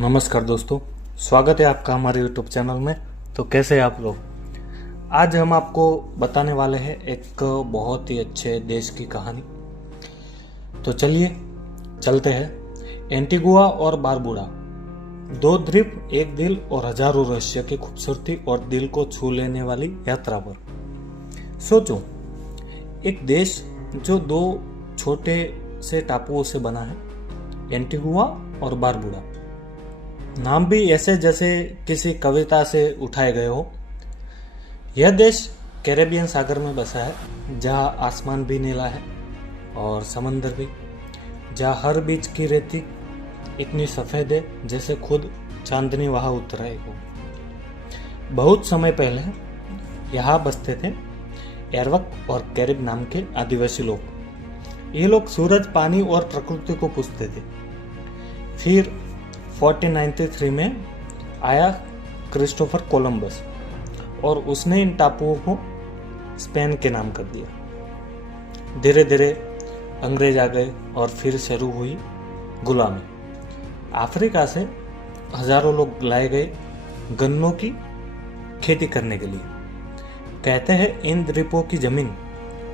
नमस्कार दोस्तों, स्वागत है आपका हमारे यूट्यूब चैनल में। तो कैसे हैं आप लोग। आज हम आपको बताने वाले हैं एक बहुत ही अच्छे देश की कहानी। तो चलिए चलते हैं। एंटीगुआ और बारबुडा, दो द्वीप, एक दिल और हजारों रहस्य की खूबसूरती और दिल को छू लेने वाली यात्रा पर। सोचो, एक देश जो दो छोटे से टापुओं से बना है, एंटीगुआ और बारबुडा। नाम भी ऐसे जैसे किसी कविता से उठाए गए हो। यह देश कैरेबियन सागर में बसा है, जहाँ आसमान भी नीला है और समंदर भी, जहाँ हर बीच की रेती इतनी सफ़ेद है जैसे खुद चांदनी वहाँ उतर आई हो। बहुत समय पहले यहाँ बसते थे एरवक और कैरिब नाम के आदिवासी लोग। ये लोग सूरज, पानी और प्रकृति को पूजते थे। फिर 1493 में आया क्रिस्टोफर कोलंबस और उसने इन टापुओं को स्पेन के नाम कर दिया। धीरे धीरे अंग्रेज आ गए और फिर शुरू हुई गुलामी। अफ्रीका से हजारों लोग लाए गए गन्नों की खेती करने के लिए। कहते हैं इन द्वीपों की जमीन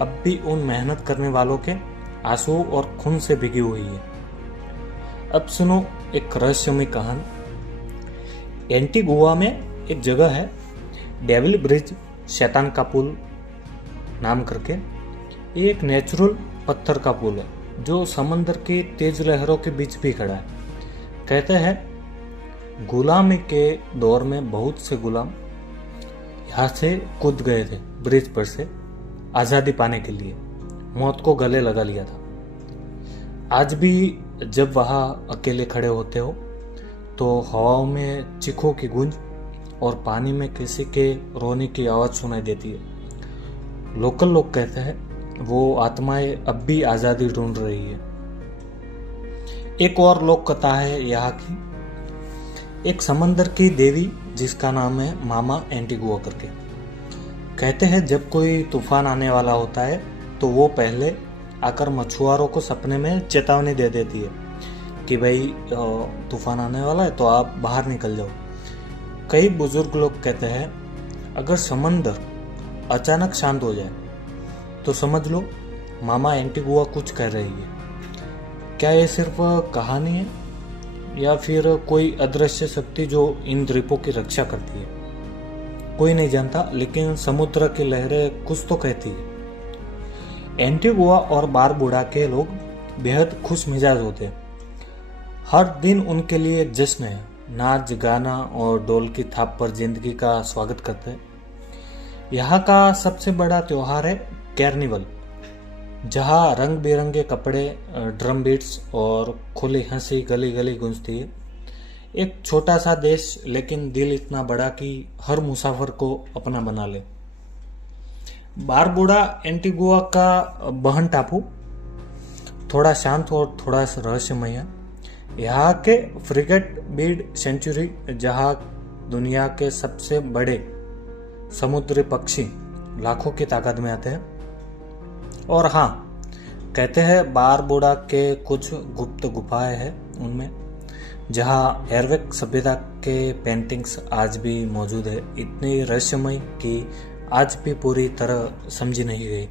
अब भी उन मेहनत करने वालों के आंसुओं और खून से भिगी हुई है। अब सुनो एक रहस्यमय कहानी। एंटीगुआ में एक जगह है डेविल ब्रिज, शैतान का पुल नाम करके। ये एक नेचुरल पत्थर का पुल है जो समंदर की तेज लहरों के बीच भी खड़ा है। कहते हैं गुलामी के दौर में बहुत से गुलाम यहाँ से कूद गए थे ब्रिज पर से आज़ादी पाने के लिए, मौत को गले लगा लिया था। आज भी जब वहाँ अकेले खड़े होते हो तो हवाओं में चीखों की गूंज और पानी में किसी के रोने की आवाज़ सुनाई देती है। लोकल लोग कहते हैं वो आत्माएं अब भी आज़ादी ढूंढ रही है। एक और लोक कथा है यहाँ की, एक समंदर की देवी जिसका नाम है मामा एंटीगुआ करके। कहते हैं जब कोई तूफान आने वाला होता है तो वो पहले आकर मछुआरों को सपने में चेतावनी दे देती है कि भाई तूफान आने वाला है तो आप बाहर निकल जाओ। कई बुजुर्ग लोग कहते हैं अगर समंदर अचानक शांत हो जाए तो समझ लो मामा एंटीगुआ कुछ कह रही है। क्या ये सिर्फ कहानी है या फिर कोई अदृश्य शक्ति जो इन द्वीपों की रक्षा करती है? कोई नहीं जानता, लेकिन समुद्र की लहरें कुछ तो कहती है। एंटीगुआ और बारबुडा के लोग बेहद खुश मिजाज होते हैं। हर दिन उनके लिए एक जश्न है। नाच गाना और ढोल की थाप पर जिंदगी का स्वागत करते हैं। यहाँ का सबसे बड़ा त्योहार है कार्निवल, जहाँ रंग बिरंगे कपड़े, ड्रम बीट्स और खुली हंसी गली गली गूंजती है। एक छोटा सा देश, लेकिन दिल इतना बड़ा कि हर मुसाफिर को अपना बना ले। बारबुडा एंटीगुआ का बहन टापू थोड़ा शांत और थोड़ा रहस्यमय है। यहाँ के फ्रिगेट बीड सेंचुरी, जहाँ दुनिया के सबसे बड़े समुद्री पक्षी लाखों की ताकत में आते हैं। और हाँ, कहते हैं बारबुडा के कुछ गुप्त गुफाएं हैं उनमें, जहाँ एरवेक सभ्यता के पेंटिंग्स आज भी मौजूद है। इतनी रहस्यमय कि आज भी पूरी तरह समझी नहीं गई।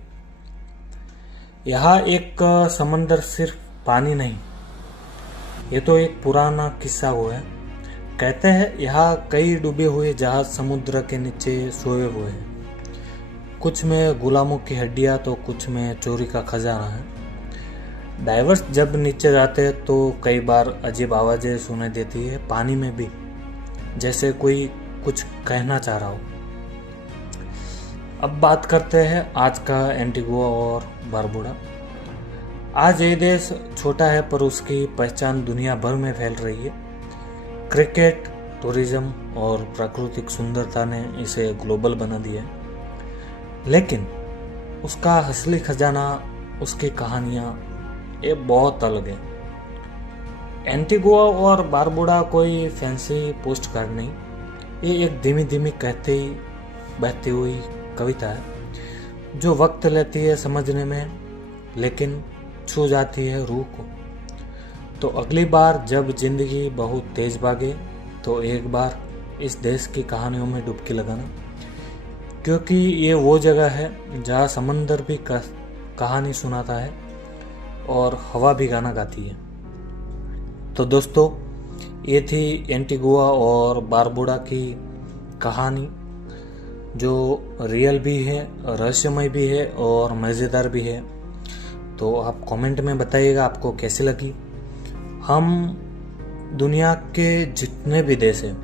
यहाँ एक समंदर सिर्फ पानी नहीं, ये तो एक पुराना किस्सा हुआ है। कहते हैं यहाँ कई डूबे हुए जहाज समुद्र के नीचे सोए हुए हैं। कुछ में गुलामों की हड्डियाँ तो कुछ में चोरी का खजाना है। डाइवर्स जब नीचे जाते हैं तो कई बार अजीब आवाज़ें सुनाई देती है, पानी में भी, जैसे कोई कुछ कहना चाह रहा हो। अब बात करते हैं आज का एंटीगुआ और बारबुडा। आज ये देश छोटा है पर उसकी पहचान दुनिया भर में फैल रही है। क्रिकेट, टूरिज्म और प्राकृतिक सुंदरता ने इसे ग्लोबल बना दिया है। लेकिन उसका असली खजाना, उसकी कहानियाँ, ये बहुत अलग है। एंटीगुआ और बारबुडा कोई फैंसी पोस्ट कार्ड नहीं, ये एक धीमी धीमी कहती बहती हुई कविता है जो वक्त लेती है समझने में, लेकिन छू जाती है रूह को। तो अगली बार जब जिंदगी बहुत तेज भागे तो एक बार इस देश की कहानियों में डुबकी लगाना, क्योंकि ये वो जगह है जहाँ समंदर भी कहानी सुनाता है और हवा भी गाना गाती है। तो दोस्तों, ये थी एंटीगुआ और बारबुडा की कहानी, जो रियल भी है, रहस्यमय भी है और मज़ेदार भी है। तो आप कमेंट में बताइएगा आपको कैसी लगी। हम दुनिया के जितने भी देश हैं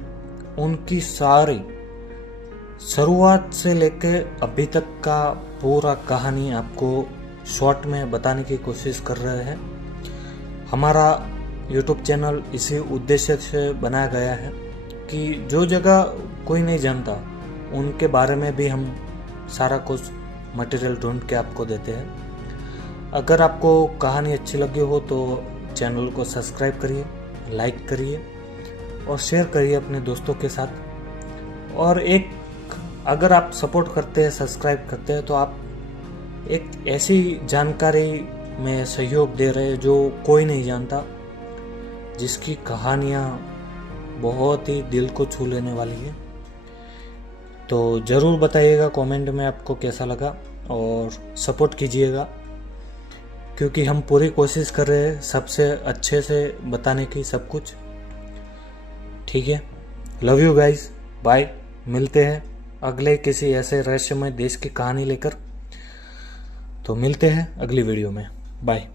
उनकी सारी शुरुआत से लेकर अभी तक का पूरा कहानी आपको शॉर्ट में बताने की कोशिश कर रहे हैं। हमारा यूट्यूब चैनल इसी उद्देश्य से बनाया गया है कि जो जगह कोई नहीं जानता उनके बारे में भी हम सारा कुछ मटेरियल ढूंढ के आपको देते हैं। अगर आपको कहानी अच्छी लगी हो तो चैनल को सब्सक्राइब करिए, लाइक करिए और शेयर करिए अपने दोस्तों के साथ। और एक अगर आप सपोर्ट करते हैं, सब्सक्राइब करते हैं, तो आप एक ऐसी जानकारी में सहयोग दे रहे हैं जो कोई नहीं जानता, जिसकी कहानियाँ बहुत ही दिल को छू लेने वाली है। तो ज़रूर बताइएगा कमेंट में आपको कैसा लगा और सपोर्ट कीजिएगा, क्योंकि हम पूरी कोशिश कर रहे हैं सबसे अच्छे से बताने की सब कुछ। ठीक है, लव यू गाइस, बाय। मिलते हैं अगले किसी ऐसे रहस्यमय देश की कहानी लेकर। तो मिलते हैं अगली वीडियो में, बाय।